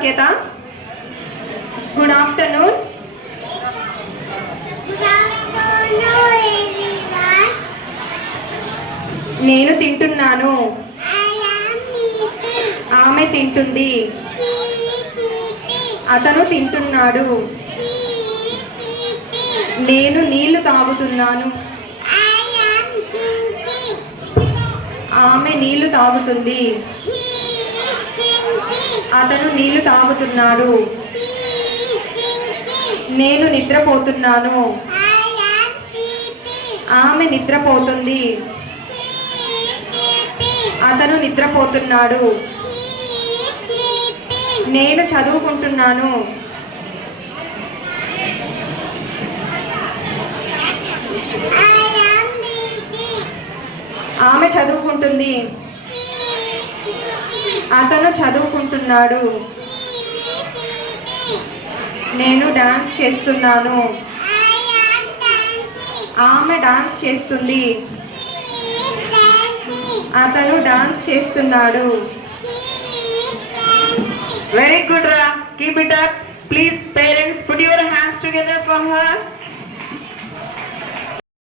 సఖ్యత. Good afternoon. నేను తింటున్నాను. ఆమె తింటుంది. అతను తింటున్నాడు. నేను నీళ్లు తాగుతున్నాను. ఆమె నీళ్లు తాగుతుంది. అతను నీళ్లు తాగుతున్నాడు. నేను నిద్రపోతున్నాను. ఆమె నిద్రపోతుంది. అతను నిద్రపోతున్నాడు. నేను చదువుకుంటున్నాను. ఆమె చదువుకుంటుంది. అతను చదువుకుంటున్నాడు. నేను డాన్స్ చేస్తున్నాను. ఆమె డాన్స్ చేస్తుంది. అతను డాన్స్ చేస్తున్నాడు. Very good, Ra. Keep it up. Please, parents, put your hands together for her.